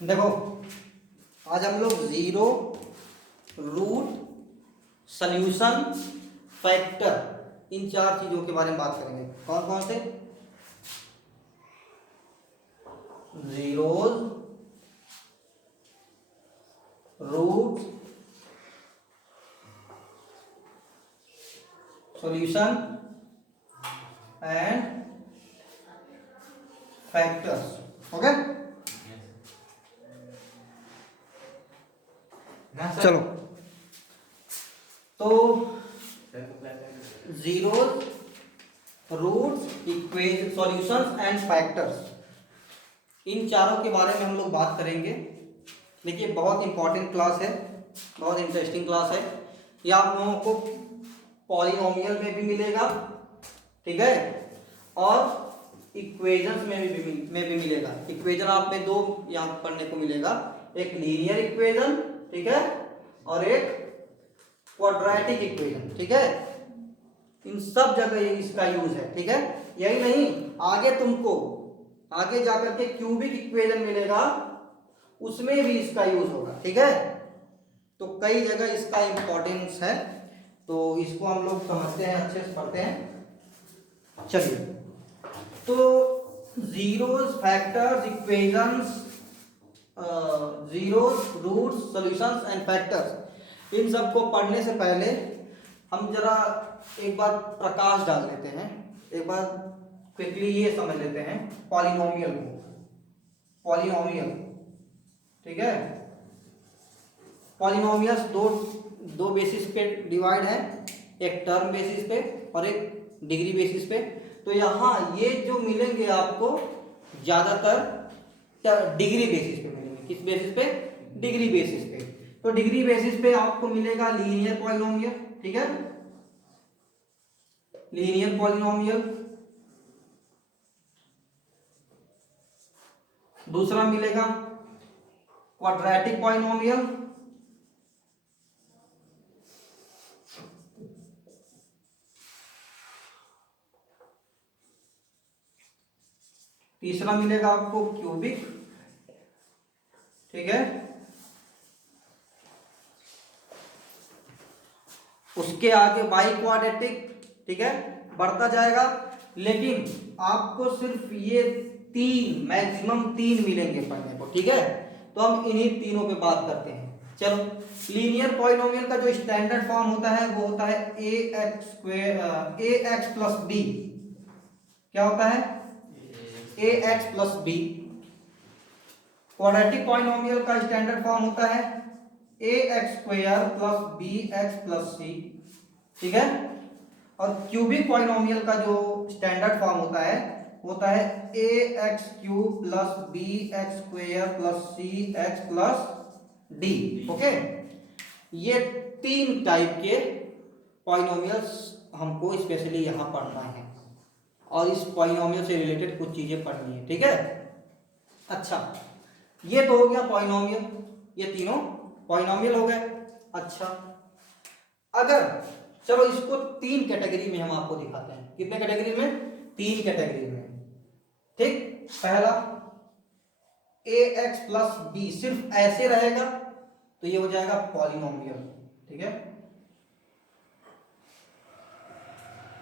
देखो आज हम लोग जीरो, रूट, सॉल्यूशन, फैक्टर इन चार चीजों के बारे में बात करेंगे। कौन कौन से? Zeros, root, solution and factors. Okay, चलो तो zeros, roots, equation, solutions and factors इन चारों के बारे में हम लोग बात करेंगे। देखिए बहुत इंपॉर्टेंट क्लास है, बहुत इंटरेस्टिंग क्लास है। ये आप लोगों को पॉलिनोमियल में भी मिलेगा, ठीक है, और इक्वेशंस में भी मिलेगा। इक्वेशन आप में दो यहाँ पढ़ने को मिलेगा, एक लीनियर इक्वेशन, ठीक है, और एक क्वाड्रेटिक इक्वेशन, ठीक है। इन सब जगह ये इसका यूज है, ठीक है। यही नहीं, आगे तुमको आगे जाकर के क्यूबिक इक्वेशन मिलेगा, उसमें भी इसका यूज होगा, ठीक है। तो कई जगह इसका इंपॉर्टेंस है, तो इसको हम लोग समझते हैं, अच्छे से पढ़ते हैं। चलिए, तो zeros, factors, equations, zeros, roots, solutions and factors, इन सब को पढ़ने से पहले हम जरा एक बार प्रकाश डाल लेते हैं, एक बार क्विकली ये समझ लेते हैं पॉलिनोमियल को। पॉलिनोमियल, ठीक है, पॉलिनोमियल्स दो बेसिस पे डिवाइड है, एक टर्म बेसिस पे और एक डिग्री बेसिस पे। तो यहाँ ये जो मिलेंगे आपको ज्यादातर डिग्री बेसिस पे मिलेंगे। किस बेसिस पे? डिग्री बेसिस पे। तो डिग्री बेसिस पे आपको मिलेगा लीनियर पॉलिनोमियल, ठीक है, लीनियर पॉलिनोमियल। दूसरा मिलेगा क्वाड्रेटिक पॉलिनोमियल, तीसरा मिलेगा आपको क्यूबिक, ठीक है, उसके आगे बाई क्वाड्रेटिक, ठीक है, बढ़ता जाएगा। लेकिन आपको सिर्फ ये तीन, मैक्सिमम तीन मिलेंगे पढ़ने को, ठीक है। तो हम इन्हीं तीनों पे बात करते हैं। चलो, लीनियर पॉलिनोमियल का जो स्टैंडर्ड फॉर्म होता है वो होता है A X square, A X plus B. क्या होता है? A X plus B. Quadratic polynomial का स्टैंडर्ड फॉर्म होता है A X square plus B X plus C, ठीक है। और क्यूबिक पॉलिनोमियल का जो स्टैंडर्ड फॉर्म होता है A X cube plus B X square plus C X plus D. Okay, ये तीन टाइप के पॉलिनोमियल्स हमको स्पेशली यहाँ पढ़ना है, और इस पॉलिनोमियल से रिलेटेड कुछ चीजें पढ़नी है, ठीक है। अच्छा, ये तो हो गया पॉलिनोमियल, ये तीनों पॉलिनोमियल हो गए। अच्छा, अगर चलो इसको तीन कैटेगरी में हम आपको दिखाते हैं। कितने कैटेगरी में? तीन कैटेगरी में, ठीक। पहला ए एक्स प्लस बी सिर्फ ऐसे रहेगा तो ये हो जाएगा पॉलिनोमियल, ठीक है,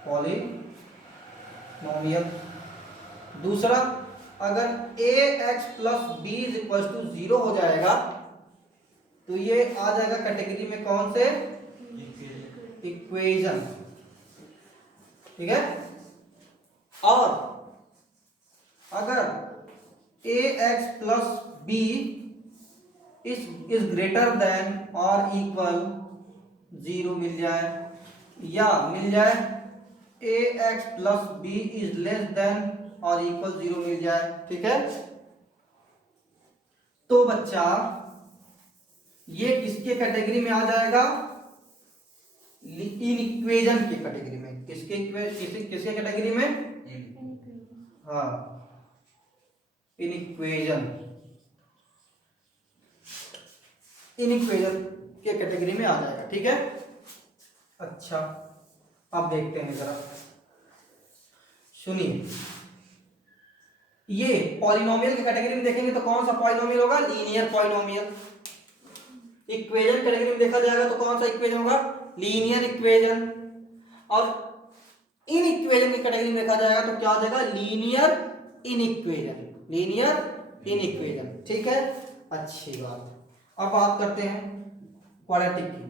पॉलिनोमियल। दूसरा, अगर A X plus B is equal to 0 हो जाएगा तो ये आ जाएगा कैटेगरी में कौन से? इक्वेशन, ठीक है। और अगर A X plus B is greater than और इक्वल 0 मिल जाए, या मिल जाए A X plus B is less than और इक्वल 0 मिल जाए, ठीक है। तो बच्चा ये किसके कैटेगरी में आ जाएगा? इन इक्वेशन की कैटेगरी में। किसके कैटेगरी में? हाँ, इन इक्वेशन के कैटेगरी में आ जाएगा, ठीक है। अच्छा, अब देखते हैं जरा, सुनिए। ये पॉलिनोमियल की कैटेगरी में देखेंगे तो कौन सा पॉलिनोमियल होगा? Linear polynomial. इक्वेशन कैटेगरी में देखा जाएगा तो कौन सा इक्वेशन होगा? Linear equation. और इन इक्वेशन की कैटेगरी में देखा जाएगा तो क्या हो जाएगा? Linear in equation. Linear in equation, ठीक है, अच्छी बात। अब बात करते हैं क्वाड्रेटिक की।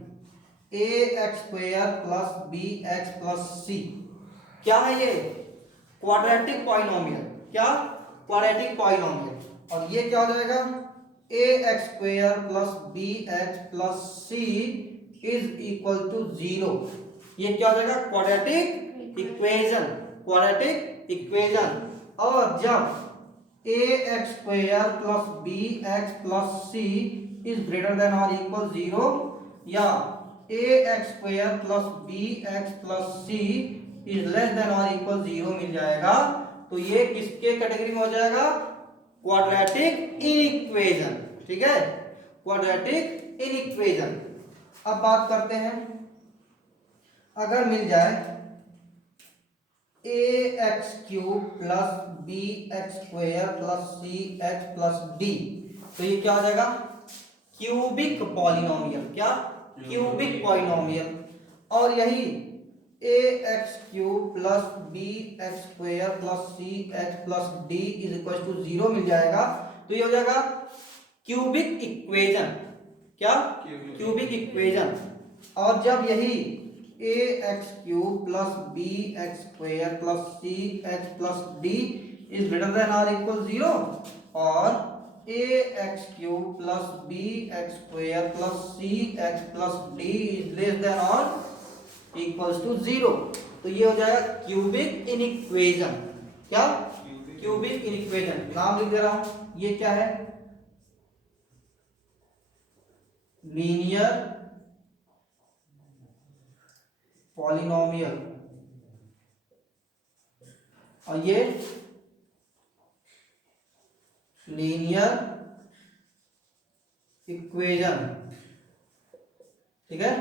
ax² plus bx plus c, क्या है ये? Quadratic polynomial. क्या? Quadratic polynomial. और ये क्या हो जाएगा? ax² plus bx plus c is equal to 0। ये क्या हो जाएगा? Quadratic equation. Quadratic equation. और जब ax² plus bx plus c is greater than और इक्वल 0, या ax² plus bx plus c is less than और इक्वल 0 मिल जाएगा, तो ये किसके कैटेगरी में हो जाएगा? Quadratic equation. ठीक है, क्वाड्रेटिक इक्वेशन। अब बात करते हैं, अगर मिल जाए ax³ plus bx² plus cx plus d, तो ये क्या हो जाएगा? Cubic polynomial. क्या? Cubic polynomial. और यही ax³ plus bx² plus cx plus d is equal to 0 मिल जाएगा, तो ये हो जाएगा क्यूबिक इक्वेशन। क्या? Cubic equation. और जब यही ax³ plus bx² plus cx plus d is greater than और इक्वल 0, और ax³ plus bx² plus cx plus d is less than और इक्वल्स टू 0, तो ये हो जाएगा क्यूबिक इनइक्वेशन। क्या? Cubic inequation. नाम लिख दे रहा हूं, ये क्या है? Linear polynomial. और ये लीनियर इक्वेशन। ठीक है,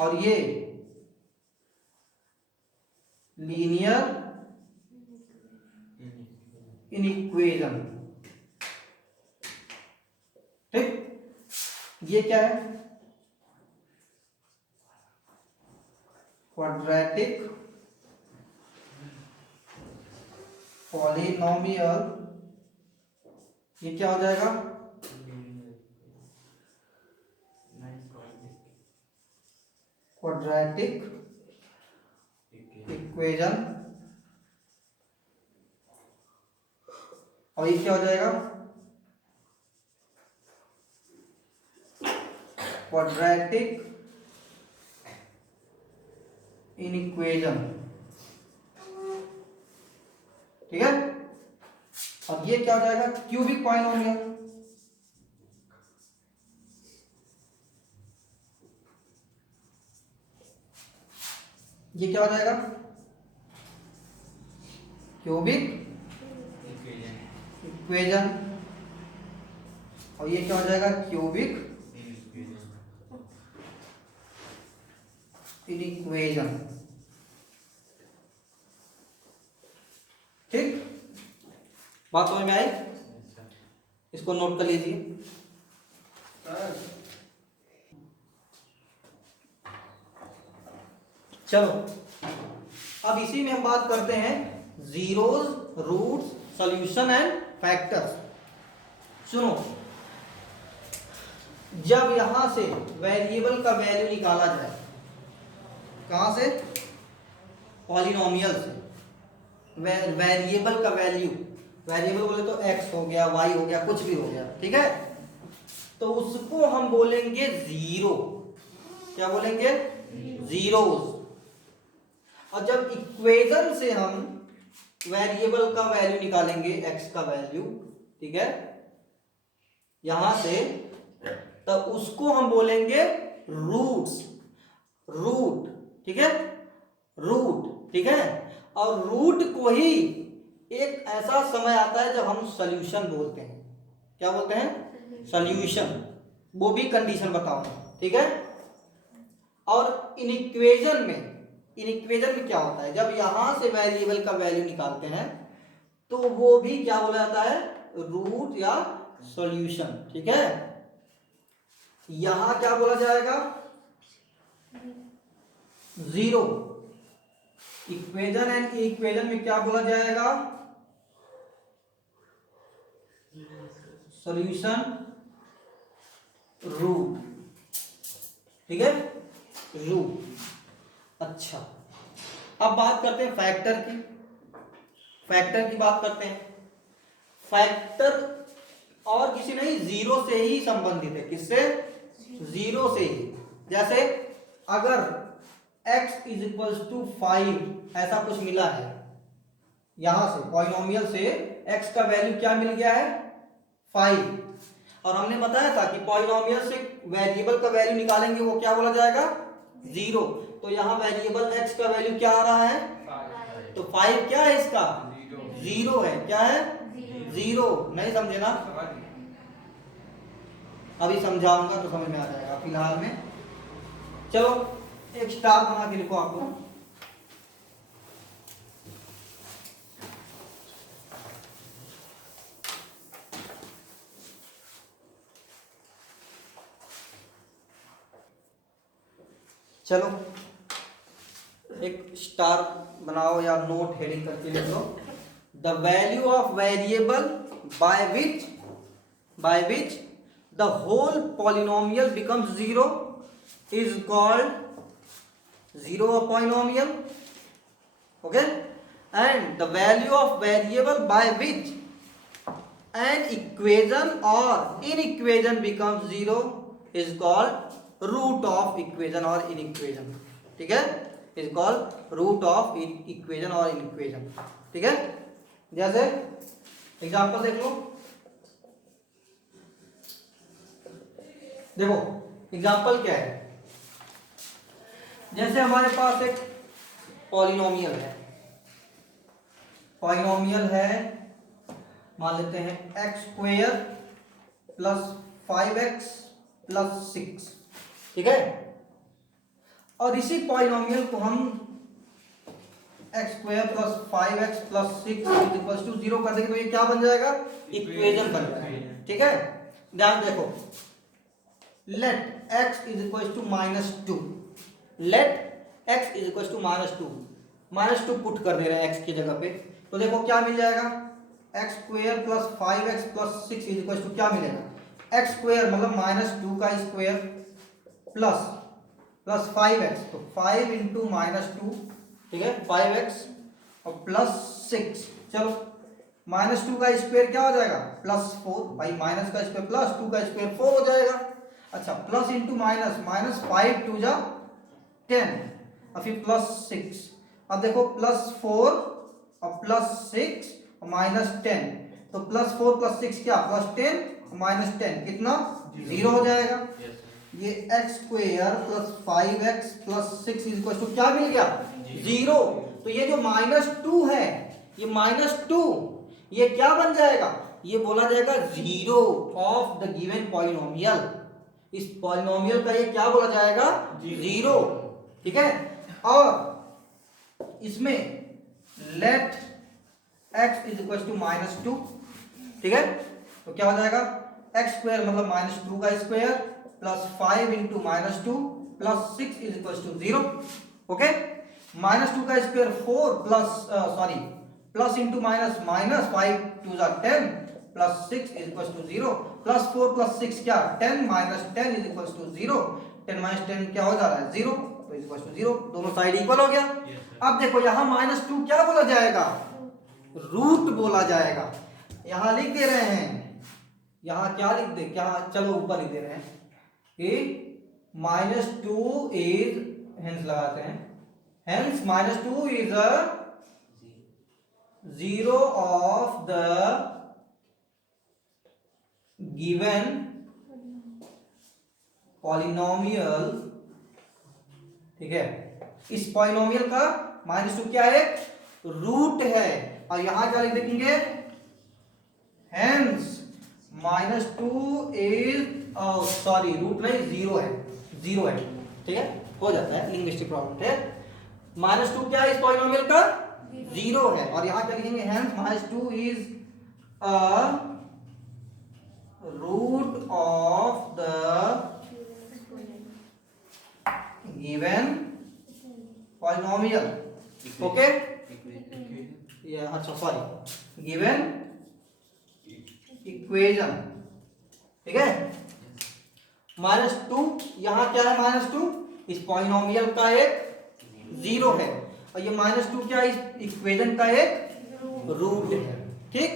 और ये लीनियर इनइक्वेशन। ठीक, ये क्या है? Quadratic polynomial. ये क्या हो जाएगा? Quadratic equation. और ये क्या हो जाएगा? Quadratic inequation. ठीक है, अब ये क्या हो जाएगा? Cubic polynomial. ये क्या हो जाएगा? Cubic equation. और ये क्या हो जाएगा? Cubic inequation. ठीक, बात समझ में आई? इसको नोट कर लीजिए। चलो, अब इसी में हम बात करते हैं zeros, roots, solution and factors. सुनो, जब यहां से वेरिएबल का वैल्यू निकाला जाए, कहां से? पॉलिनोमियल से। वेरिएबल का वैल्यू, वेरिएबल बोले तो x हो गया, y हो गया, कुछ भी हो गया, ठीक है, तो उसको हम बोलेंगे जीरो। क्या बोलेंगे? जीरोस। और जब इक्वेशन से हम वेरिएबल का वैल्यू निकालेंगे, x का वैल्यू, ठीक है, यहां से, तब उसको हम बोलेंगे रूट्स। रूट, ठीक है, रूट, ठीक है। और रूट को ही एक ऐसा समय आता है जब हम सॉल्यूशन बोलते हैं। क्या बोलते हैं? सॉल्यूशन। वो भी कंडीशन बताऊंगा, ठीक है। और इन इक्वेशन में क्या होता है? जब यहां से वेरिएबल का वैल्यू निकालते हैं तो वो भी क्या बोला जाता है, रूट या सॉल्यूशन। ठीक है, यहां क्या बोला जाएगा, जीरो। इक्वेशन एंड इक्वेशन में क्या बोला जाएगा, सॉल्यूशन रूट। ठीक है, रूट। अच्छा, अब बात करते हैं फैक्टर की। फैक्टर की बात करते हैं। फैक्टर और किसी नहीं, जीरो से ही संबंधित है। किससे, जीरो से ही। जैसे अगर x इज इक्वल टू 5 ऐसा कुछ मिला है, यहां से पॉलिनोमियल से x का वैल्यू क्या मिल गया है, 5। और हमने बताया था कि पॉलिनोमियल से वेरिएबल का वैल्यू निकालेंगे वो क्या बोला जाएगा, जीरो। तो यहाँ वेरिएबल x का वैल्यू क्या आ रहा है, तो 5 क्या है इसका, जीरो है। क्या है, जीरो। नहीं समझे ना, अभी समझाऊंगा तो समझ में आ जाएगा। फिलहाल में चलो एक स्टार बना के लिखो आप लोग। चलो एक स्टार बनाओ या नोट हेडिंग करके लिख लो। The value of variable by which the whole polynomial becomes zero is called zero of polynomial. Okay, and the value of variable by which an equation और in equation becomes zero is called root of equation और in equation. ठीक है, is called root of equation और in equation. ठीक है, जैसे example देख लो। देखो एग्जांपल क्या है, जैसे हमारे पास एक पॉलिनोमियल है। पॉलिनोमियल है, मान लेते हैं x² प्लस 5x प्लस 6। ठीक है, और इसी पॉलिनोमियल को हम x² plus 5x plus 6 is equal to 0 कर देंगे तो ये क्या बन जाएगा, इक्वेशन बन जाएगा। ठीक है, ध्यान देखो, let x is equal to -2। Let x is equal to -2 put कर दे रहे हैं x की जगह पे। तो देखो क्या मिल जाएगा, x² plus 5x plus 6 is equal to क्या मिलेगा, x² मतलब -2 का स्क्वायर प्लस 5x, तो 5 इंटू -2। ठीक है, 5x और प्लस 6। चलो -2 का स्क्वायर क्या हो जाएगा, +4। भाई माइनस का स्क्वायर प्लस 2 का स्क्वायर 4 हो जाएगा। अच्छा, प्लस इंटू माइनस 5 2 जा 10 और फिर +6। अब देखो +4 और +6 और -10, तो +4 + 6 क्या, +10 -10 कितना, 0 हो जाएगा। ये x² plus 5x plus 6 is equal to क्या मिल गया, 0। तो ये जो -2 है, ये -2 ये क्या बन जाएगा, ये बोला जाएगा zero of the given polynomial. इस पॉलिनोमियल का ये क्या बोला जाएगा, जीरो। ठीक है, और इसमें let x is equal to -2। ठीक है, तो क्या हो जाएगा, x² मतलब -2 का square plus 5 into -2 plus 6 is equal to 0। Okay, -2 का स्क्वायर 4 प्लस इंटू माइनस 5 2 जा 10 प्लस 6 इज इक्वल टू 0। +4 + 6 क्या, 10 -10 इज इक्वल टू 0। 10 - 10 क्या हो जा रहा है, 0, तो इज इक्वल टू 0। दोनों साइड इक्वल हो गया। अब देखो यहाँ -2 क्या बोला जाएगा, रूट बोला जाएगा। यहां लिख दे रहे हैं, यहां क्या लिख दे, क्या, चलो ऊपर लिख दे रहे हैं कि -2 इज, हेंस लगाते हैं, hence -2 is a zero of the given polynomial. ठीक है, इस पॉलिनोमियल का -2 क्या है, रूट है। और यहां क्या लिख देंगे, हेंस -2 इज, सॉरी रूट नहीं, जीरो है, जीरो है। ठीक है, हो जाता है, लिंग्विस्टिक प्रॉब्लम है। -2 क्या है इस पॉलिनोमियल का, जीरो है, और यहाँ क्या लिखेंगे, hence -2 is a root of the given polynomial. Okay, ये अच्छा सॉरी, गिवन इक्वेशन, ठीक है। -2 यहाँ क्या है, -2 इस पॉलिनोमियल का एक जीरो है, और ये -2 क्या इस इक्वेशन का एक रूट है, ठीक।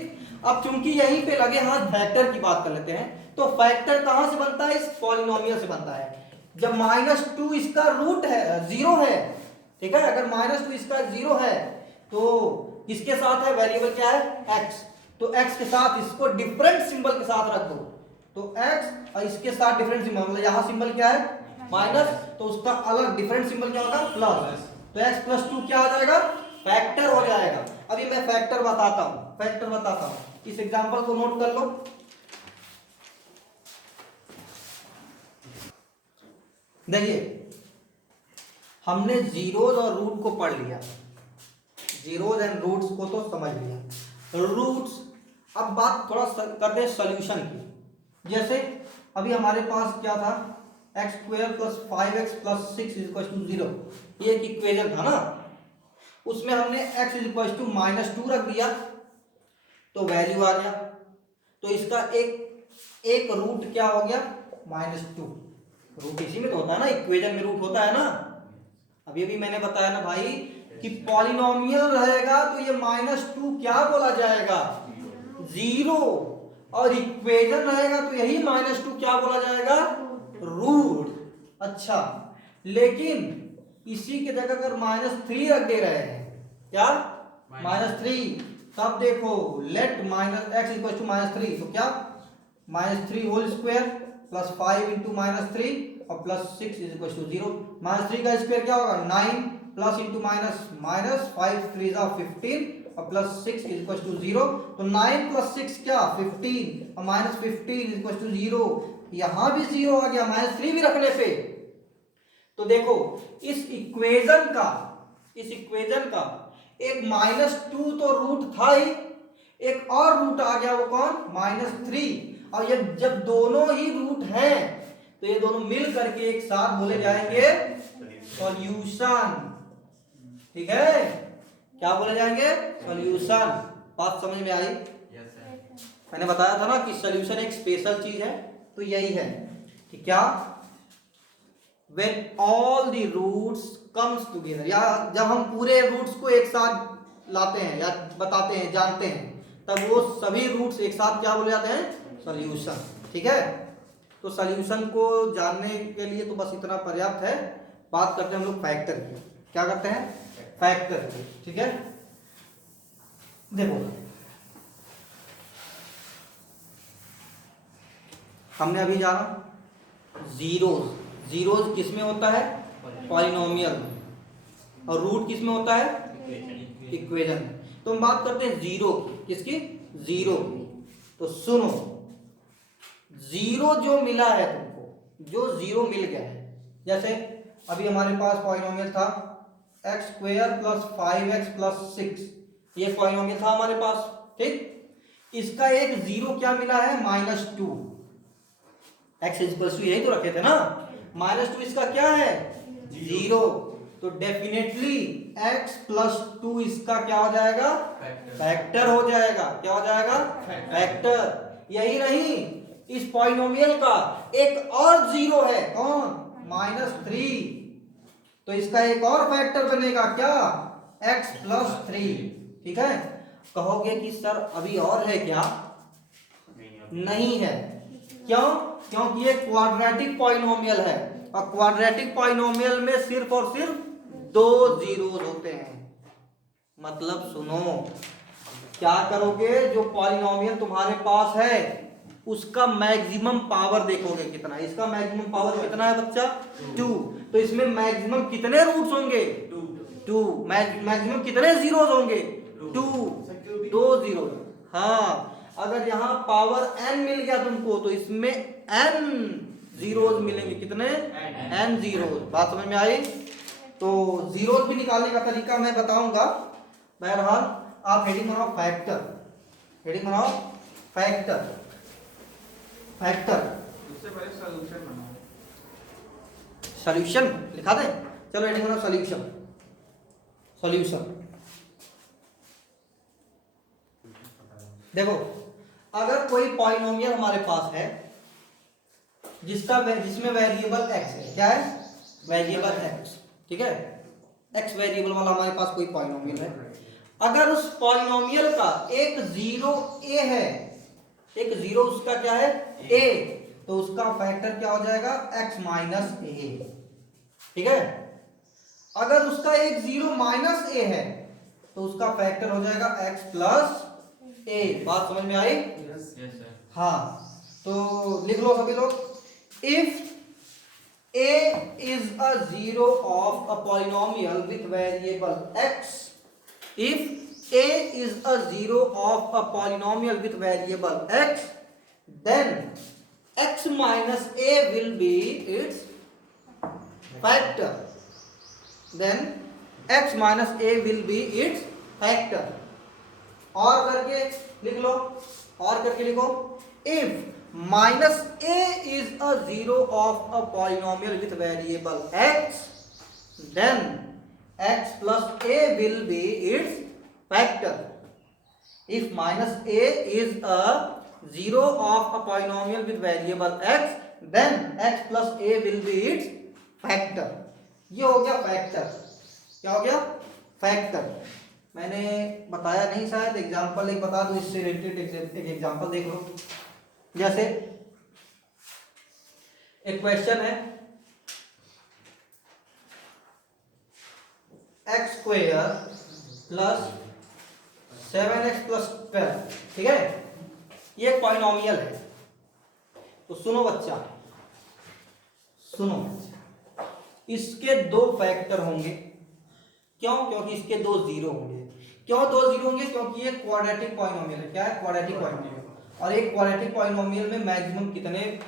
अब चूंकि यहीं पे लगे हाथ फैक्टर की बात कर लेते हैं, तो फैक्टर कहां से बनता है, इस पॉलिनोमियल से बनता है। जब -2 इसका रूट है, जीरो है, ठीक है, अगर -2 इसका जीरो है तो किसके साथ है, वेरिएबल क्या है, x, तो x के साथ इसको डिफरेंट सिंबल के साथ रख दो, तो x और इसके साथ डिफरेंट सिंबल, मतलब यहां सिंबल क्या है, माइनस, तो उसका अलग डिफरेंट सिंबल क्या होगा, प्लस, तो x + 2 क्या हो जाएगा, फैक्टर हो जाएगा। अभी मैं फैक्टर बताता हूं, इस एग्जांपल को नोट कर लो। देखिए, हमने जीरोज और रूट को पढ़ लिया, जीरोज एंड रूट्स को तो समझ लिया, रूट्स। अब बात थोड़ा करते हैं सॉल्यूशन की। जैसे अभी हमारे पास क्या था, x² + 5x + 6 = 0, ये एक इक्वेशन था ना, उसमें हमने x = -2 रख दिया तो वैल्यू आ गया, तो इसका एक रूट क्या हो गया, -2। रूट इसी में तो होता है ना, इक्वेशन में रूट होता है ना। अभी अभी मैंने बताया ना भाई कि पॉलिनोमियल रहेगा तो ये -2 क्या बोला जाएगा, जीरो, और इक्वेशन रहेगा तो यही -2 क्या बोला जाएगा, रूट। अच्छा, लेकिन इसी की जगह अगर -3 रख दे रहे हैं, क्या, -3, तब देखो लेट x = -3, तो क्या, -3 होल स्क्वायर + 5 × -3 और +6 = 0। -3 का स्क्वायर क्या होगा, 9, प्लस × -5 3 = 15 और +6 = 0, तो 9 + 6 क्या, 15, और -15 = 0, यहां भी 0 आ गया, -3 भी रखने पे। तो देखो इस इक्वेशन का एक -2 तो रूट था ही, एक और रूट आ गया, वो कौन, -3, और ये जब दोनों ही रूट हैं तो ये दोनों मिल करके एक साथ बोले जाएंगे सॉल्यूशन, ठीक है, क्या बोले जाएंगे, सॉल्यूशन। बात समझ में आई? मैंने बताया था ना कि सॉल्यूशन एक स्पेशल चीज है, तो यही है कि क्या, when all the roots comes together, या जब हम पूरे रूट्स को एक साथ लाते हैं या बताते हैं, जानते हैं, तब वो सभी रूट्स एक साथ क्या बोले जाते हैं, सॉल्यूशन, ठीक है। तो सॉल्यूशन को जानने के लिए तो बस इतना पर्याप्त है। बात करते हैं हम लोग फैक्टर की, क्या करते हैं, फैक्टर की, ठीक है। देखो हमने अभी जाना जीरोज किस में होता है, पॉलिनोमियल, और रूट किस में होता है, इक्वेशन। तो हम बात करते हैं जीरो किसकी, जीरो की। तो सुनो, जीरो जो मिला है तुमको, जो जीरो मिल गया है, जैसे अभी हमारे पास पॉलिनोमियल था x² + 5x + 6, ये पॉलिनोमियल था हमारे पास, ठीक। इसका एक जीरो क्या मिला है, -2, x = यही तो रखे थे ना, -2 इसका क्या है, जीरो, तो डेफिनेटली x + 2 इसका क्या हो जाएगा, फैक्टर हो जाएगा, क्या हो जाएगा, फैक्टर। यही नहीं, इस पॉलिनोमियल का एक और जीरो है, कौन, -3, तो इसका एक और फैक्टर बनेगा, क्या, x + 3, ठीक है। कहोगे कि सर अभी और है क्या, नहीं है, क्यों, क्योंकि ये क्वाड्रेटिक पॉलिनोमियल है, और क्वाड्रेटिक पॉलिनोमियल में सिर्फ और सिर्फ 2 जीरोज होते हैं। मतलब सुनो, क्या करोगे, जो पॉलिनोमियल तुम्हारे पास है उसका मैक्सिमम पावर देखोगे कितना है, इसका मैक्सिमम पावर कितना है बच्चा, 2, तो इसमें मैक्सिमम कितने रूट्स होंगे, 2, मैक्सिमम कितने जीरोज होंगे, 2 जीरो। हाँ, अगर यहाँ पावर n मिल गया तुमको तो इसमें n जीरोज मिलेंगे, कितने, n जीरोज। बात समझ में आई? तो जीरोज भी निकालने का तरीका मैं बताऊंगा, बहरहाल आप हेडिंग बनाओ फैक्टर, हेडिंग बनाओ फैक्टर, फैक्टर उससे पहले सॉल्यूशन बनाओ। सॉल्यूशन लिखा दें, चलो हेडिंग बनाओ सॉल्यूशन, सॉल्यूशन। देखो अगर कोई पॉलिनोमियल हमारे पास है जिसमें वेरिएबल x है, क्या है, वेरिएबल x, ठीक है, x वेरिएबल वाला हमारे पास कोई पॉलिनोमियल है। अगर उस पॉलिनोमियल का एक जीरो a है, एक जीरो उसका क्या है a, तो उसका फैक्टर क्या हो जाएगा x माइनस a, ठीक है। अगर उसका एक जीरो माइनस a है तो उसका फैक्टर हो जाएगा x प्लस a। बात समझ में आई? Yes sir. हाँ, तो लिख लो सभी लोग, if a is a zero of a polynomial with variable x, if a is a zero of a polynomial with variable x, then x minus a will be its factor, then x minus a will be its factor। और करके लिख लो, और करके लिखो, if minus a is a zero of a polynomial with variable x, then x plus a will be its factor। if minus a is a zero of a polynomial with variable x, then x plus a will be its factor। ये हो गया factor, क्या हो गया factor. मैंने बताया नहीं शायद, एग्जांपल एक बता दूं इससे रिलेटेड, एक एग्जांपल देख लो। जैसे एक क्वेश्चन है x square plus 7x plus 12, ठीक है, ये एक पॉलिनोमियल है। तो सुनो बच्चा, सुनो, इसके दो फैक्टर होंगे, क्यों, क्योंकि इसके दो जीरो होंगे। क्यों दो जीरो होंगे? क्योंकि ये क्वाड्रेटिक पॉलिनोमियल है। क्या है? Quadratic polynomial. और एक क्वाड्रेटिक पॉलिनोमियल में मैक्सिमम कितने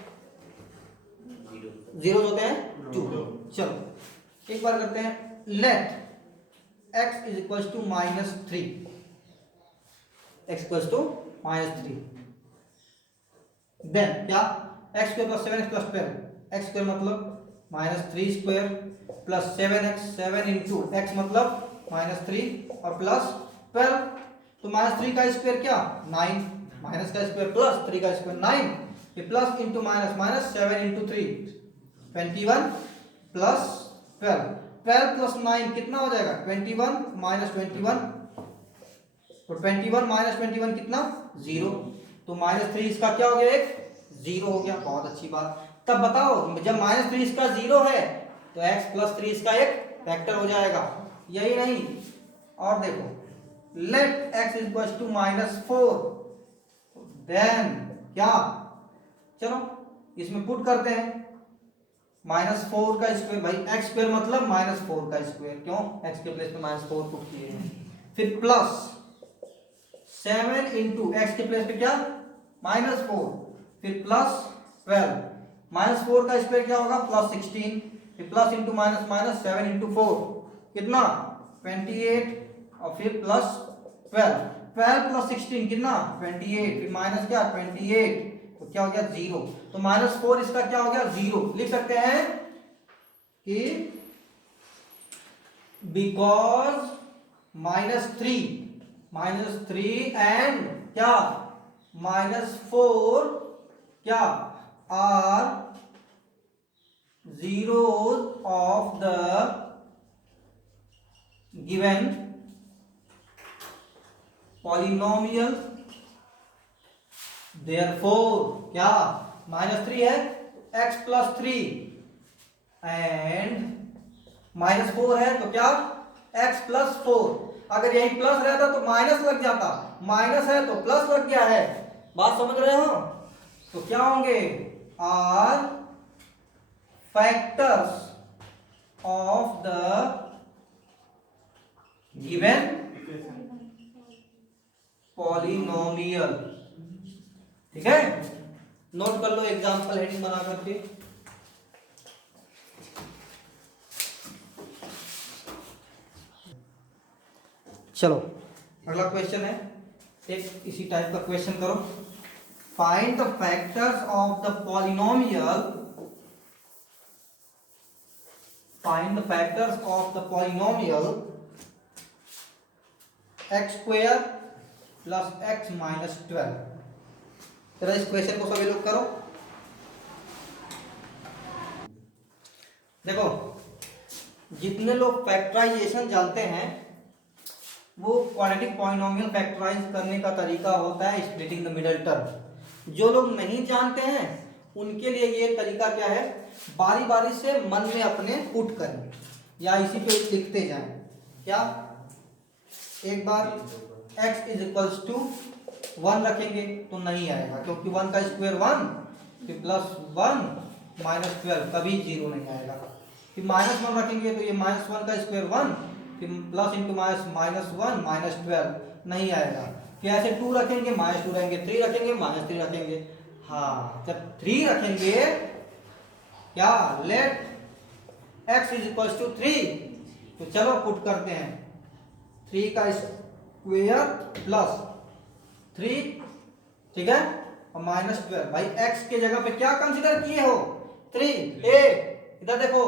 जीरो होते हैं? 2। चलो एक बार करते हैं, let x is equal to -3, x equal to -3, then क्या, x square plus 7x plus 12, x square मतलब -3 square plus 7x, 7 into x मतलब -3 और प्लस 12, तो -3 का स्क्वायर क्या 9, माइनस का स्क्वायर प्लस 3 का स्क्वायर 9, फिर plus into minus minus 7 into 3 21 plus 12, 12 plus 9 कितना हो जाएगा 21 माइनस 21, तो 21 माइनस 21 कितना 0, तो -3 इसका क्या हो गया, एक 0 हो गया। बहुत अच्छी बात। तब बताओ जब -3 इसका 0 है तो x प्लस 3 इसका एक फैक्टर हो जाएगा, यही नहीं। और देखो, let x equal to -4, then क्या, चलो इसमें पुट करते हैं, -4 का स्क्वायर, भाई x स्क्वायर मतलब -4 का स्क्वायर, क्यों, x के प्लेस पे -4 पुट किए हैं, फिर प्लस 7 इंटू एक्स के प्लेस पे क्या -4, फिर प्लस 12, -4 का स्क्वायर क्या होगा +16, फिर plus into minus minus 7 into 4 कितना 28, और फिर प्लस 12, 12 प्लस 16 कितना 28, फिर माइनस क्या 28, तो क्या हो गया 0, तो -4 इसका क्या हो गया 0। लिख सकते हैं कि बिकॉज -3 एंड क्या -4 क्या are zeros of the given polynomial, therefore क्या -3 है x प्लस 3 एंड -4 है तो क्या x प्लस 4, अगर यही प्लस रहता तो माइनस लग जाता, माइनस है तो प्लस लग गया है। बात समझ रहे हो? तो क्या होंगे, are factors of the given polynomial। ठीक है, नोट कर लो एग्जांपल हेडिंग बना करके। चलो अगला क्वेश्चन है, एक इसी टाइप का क्वेश्चन करो। Find the factors of the polynomial, find the factors of the polynomial x square plus x minus 12। जरा इस क्वेश्चन को सभी लोग करो। देखो, जितने लोग फैक्टराइजेशन जानते हैं वो क्वाड्रेटिक पॉलिनोमियल फैक्टराइज करने का तरीका होता है स्प्लिटिंग द मिडिल टर्म। जो लोग नहीं जानते हैं उनके लिए ये तरीका क्या है, बारी बारी से मन में अपने पुट करें या इसी पे लिखते जाएं। क्या, एक बार x इज इक्वल्स टू 1 रखेंगे तो नहीं आएगा, क्योंकि 1 का स्क्वायर 1, फिर प्लस 1 माइनस 12, कभी 0 नहीं आएगा। फिर -1 रखेंगे तो ये -1 का स्क्वायर 1, फिर प्लस इंटू माइनस 1 माइनस 12, नहीं आएगा। फिर ऐसे 2 रखेंगे, -2 रहेंगे, 3 रखेंगे, -3 रखेंगे। हाँ, जब 3 रखेंगे, क्या, let x is equals to 3, तो चलो पुट करते हैं 3 का स्क्वायर प्लस 3, ठीक है, और -12। भाई x के जगह पे क्या कंसीडर किए हो, 3। ए इधर देखो,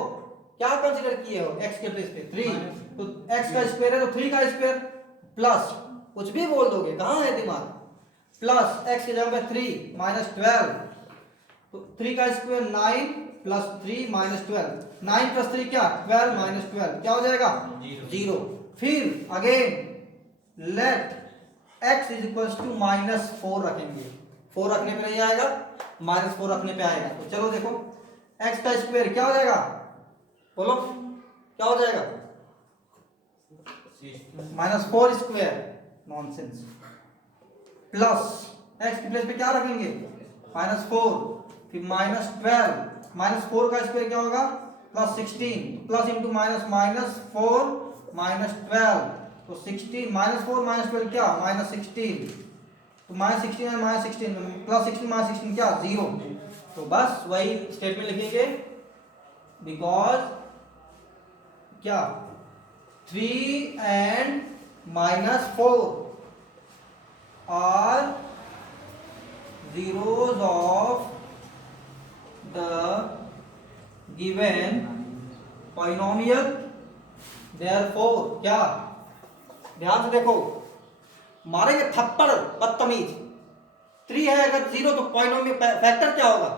क्या कंसीडर किए हो, x के प्लेस पे 3, तो x का स्क्वायर है तो 3 का स्क्वायर प्लस कुछ भी बोल दोगे, कहाँ है दिमाग, प्लस x की जगह पे 3 -12, तो 3 का स्क्वायर 9 प्लस 3 -12, 9 प्लस 3 क्या, 12 -12, क्या हो जाएगा, 0। फिर again let x is equals to -4 रखेंगे, 4 रखने पे नहीं आएगा, -4 रखने पे आएगा। तो चलो देखो, x का स्क्वायर क्या हो जाएगा, बोलो क्या हो जाएगा, -4 स्क्वायर, नॉनसेंस, प्लस x की प्लेस पे क्या रखेंगे, -4, फिर -12, -4 का स्क्वायर क्या होगा, +16, प्लस इंटू माइनस -4 -12, तो 16, -4 -12 क्या, -16, तो -16 है, -16 प्लस 16 -16 क्या, 0। तो बस वही स्टेटमेंट लिखेंगे, बिकॉज क्या, 3 and -4 are zeros of the given polynomial, therefore क्या, ध्यान से देखो, मारेंगे थप्पड़ बदतमीज। 3 है अगर 0 तो पॉलिनोमियल फैक्टर क्या होगा,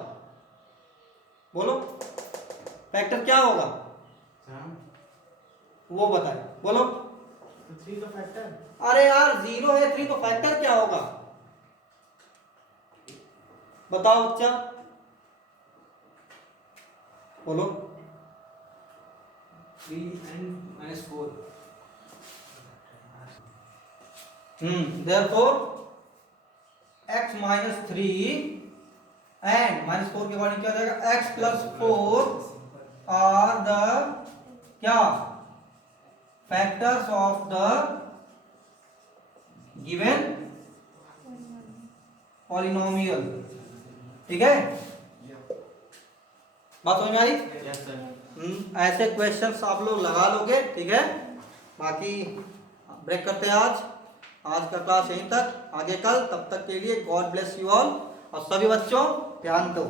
बोलो फैक्टर क्या होगा, वो बताए, बोलो। तो 3 का फैक्टर, अरे यार 0 है 3 तो फैक्टर क्या होगा, बताओ बच्चा, बोलो। 3 and -4, therefore x -3 and -4 के बाद क्या हो जाएगा, x + 4 are the क्या, factors of the given polynomial, ठीक है, बात समझ में आई। Yes sir. ऐसे क्वेश्चंस आप लोग लगा लोगे, ठीक है। बाकी ब्रेक करते हैं आज का क्लास यहीं तक, आगे कल, तब तक के लिए गॉड ब्लेस यू ऑल, और सभी बच्चों ध्यान दो।